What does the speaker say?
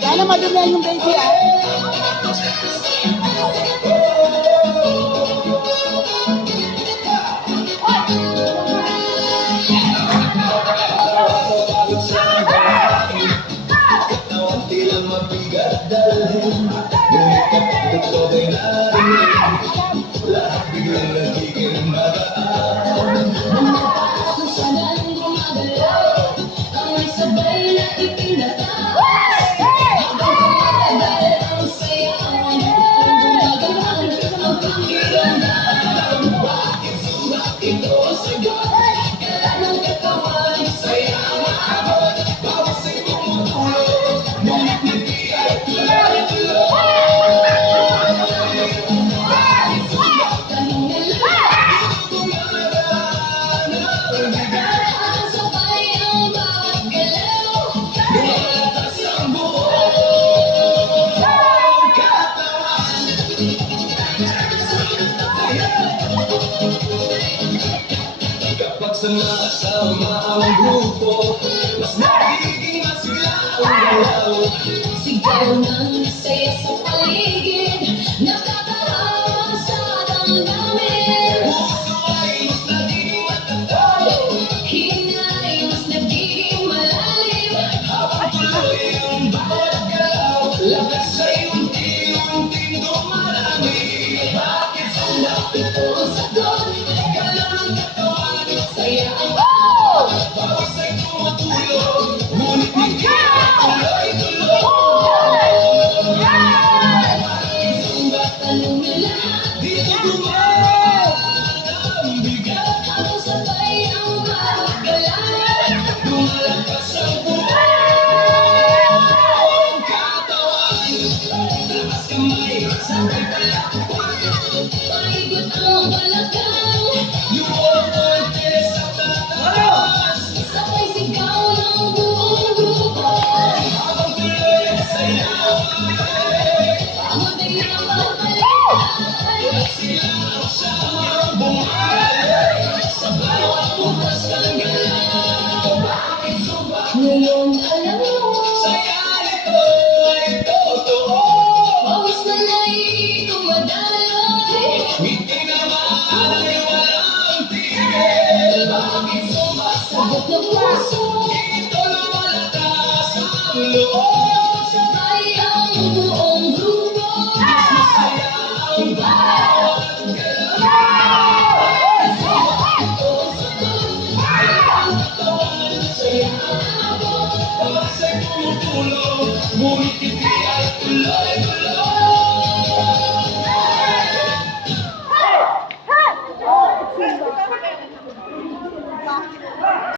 Sana madumihan yung baby ah. Tila mabigat dalhin, ngunit kapag ito ay narinig, lahat biglang nagiging magaan. Kung saan gumagalaw, ang may sabay na itinatawag. Habang tumatagal ang saya, ang gumagalaw, ang pakiramdam. Bakit sugat ito ang sagot? Kailan ang katawan, saya ang maabot. Bawat sa'y tumutulog, ngunit hindi ay tuloy-tuloy. Bakit sugat tanong nila? Ang sabay ang bawat galaw, Lumalakas ang buong katawan. Kapag sama-sama ang grupo, mas nagiging masigla ang galaw. sigaw ng saya sa paligid, nakakahawa sa damdamin. Puso ay mas nagiging matatag, Hinga ay mas nagiging malalim. habang tuloy ang bawat galaw. Lakas ay unti-unting dumarami. Bakit sulat Ito ang sagot, galaw ng katawan? saya ang Bawat ay tumutulog, ngunit hindi ay tuloy-tuloy. sugat tanong na lahat. Dito dumaan ang bigat, Ang sabay ang bawat galaw, lumalakas ang buong katawan. Lakas kamay, sabay palakpak, paigot ang balakang. luwag-wante sa tataas. Sabay sigaw ng buong grupo, Habang tuloy ang sayaw, pagod ay napapalipay. sila siyang buhay sa bawat bukas ng galaw. Bakit suba? Ngayon alam mo, Saya nito ay totoo. pawis na na'y tumadaloy. Ngiti naman ay walang tigil. Bakit Sagot ng puso, ito lumalakas ang loob? sabay ang buong grupo. Masaya ang bawat galaw. Ito ang sagot, Ang katawan saya ang abot. Bawat ay tumutulog, ngunit